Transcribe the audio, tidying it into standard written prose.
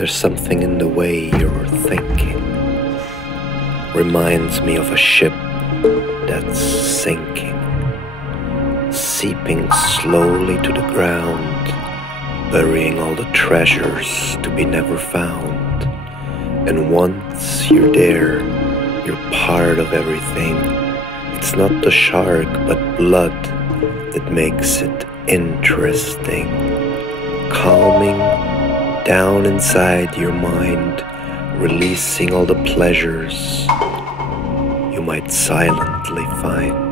There's something in the way you're thinking. Reminds me of a ship that's sinking, seeping slowly to the ground, burying all the treasures to be never found. And once you're there, you're part of everything. It's not the shark but blood that makes it interesting. Calming down inside your mind, releasing all the pleasures you might silently find.